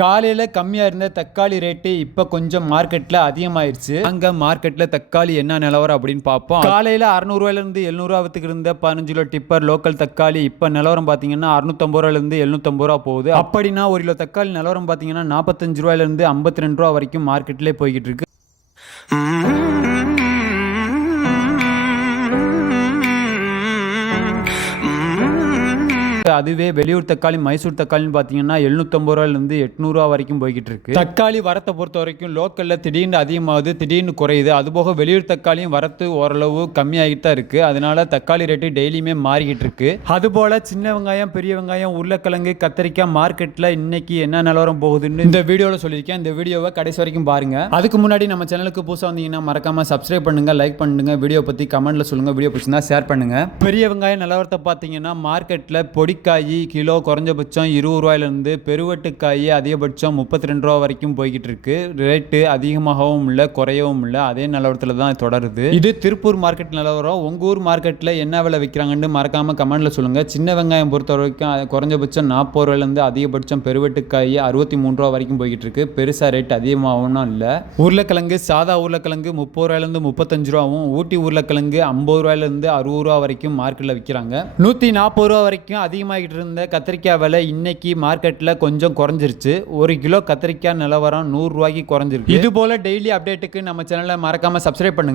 காலையில் கம்மியாக இருந்த தக்காளி ரேட்டு இப்போ கொஞ்சம் மார்க்கெட்டில் அதிகமாயிருச்சு. அங்கே மார்க்கெட்டில் தக்காளி என்ன நிலவரம் அப்படின்னு பார்ப்போம். காலையில் 600 700 இருந்த 15 கிலோ டிப்பர் லோக்கல் தக்காளி இப்போ நிலவரம் பார்த்தீங்கன்னா 650 750 போகுது. அப்படின்னா ஒரு கிலோ தக்காளி நிலவரம் பார்த்தீங்கன்னா 45 52 வரைக்கும் மார்க்கெட்லேயே போய்கிட்டு இருக்கு. அதுவே வெளியூர் தக்காளி மைசூர் தக்காளின்னு பார்த்தீங்கன்னா 750 800 வரைக்கும் போய்கிட்டு இருக்கு. தக்காளி வரத்தை பொறுத்த வரைக்கும் லோக்கல்ல திடீர்னு அதிகமாகுது, திடீர்னு குறையுது. அதுபோக வெளியூர் தக்காளியும் வரத்து ஓரளவு கம்மியாகிட்டு தான் இருக்கு. அதனால தக்காளி ரேட்டு டெய்லியுமே மாறிக்கிட்டு இருக்கு. அதுபோல சின்ன வெங்காயம், பெரிய வெங்காயம், உருளைக்கிழங்கு, கத்திரிக்காய் மார்க்கெட்ல இன்னைக்கு என்ன நிலவரம் போகுதுன்னு இந்த வீடியோவில் சொல்லியிருக்கேன். இந்த வீடியோவை கடைசி வரைக்கும் பாருங்க. அதுக்கு முன்னாடி நம்ம சேனலுக்கு புதுசாக வந்தீங்கன்னா மறக்காம சப்ஸ்கிரைப் பண்ணுங்க, லைக் பண்ணுங்க, வீடியோ பத்தி கமெண்ட்ல சொல்லுங்க, வீடியோ பிடிச்சிருந்தா ஷேர் பண்ணுங்க. பெரிய வெங்காயம் நிலவரத்தை பார்த்தீங்கன்னா மார்க்கெட்ல பொடிக்காய் கிலோ குறைஞ்சபட்சம் 20 ரூபாயிலிருந்து பெருவெட்டுக்காய் அதிகபட்சம் 32 ரூபா வரைக்கும் போய்கிட்டு இருக்கு. ரேட்டு அதிகமாகவும் இல்லை, குறையவும் இல்லை, அதே நிலவரத்தில் தான் தொடருது. இது திருப்பூர் மார்க்கெட் நிலவரம். உங்க ஊர் மார்க்கெட்டில் என்ன விலை விற்கிறாங்கன்னு மறக்காம கமெண்ட்ல சொல்லுங்க. சின்ன வெங்காயம் பொறுத்த வரைக்கும் குறைஞ்சபட்சம் 40 ரூபாயிலிருந்து அதிகபட்சம் பெருவெட்டுக்காய் 63 ரூபா வரைக்கும் போய்கிட்டு இருக்கு. பெருசா ரேட் அதிகமாகவும் இல்லை. உருளைக்கிழங்கு சாதா உருளைக்கிழங்கு 30 ரூபாயிலிருந்து 35 ரூபாவும், ஊட்டி உருளைக்கிழங்கு 50 ரூபாயிலிருந்து 60 ரூபா வரைக்கும் மார்க்கெட்டில் விற்கிறாங்க. 140 ரூபா வரைக்கும் அதிகமாக இருந்த கத்திரிக்காய் விலை இன்னைக்கு மார்க்கெட்ல கொஞ்சம் குறைஞ்சிருச்சு. ஒரு கிலோ கத்திரிக்காய் நிலவரம் 100 ரூபாய்க்கு குறைஞ்சிருக்கு. இது போல டெய்லி அப்டேட்டுக்கு நம்ம சேனலை மறக்காம சப்ஸ்கிரைப் பண்ணுங்க.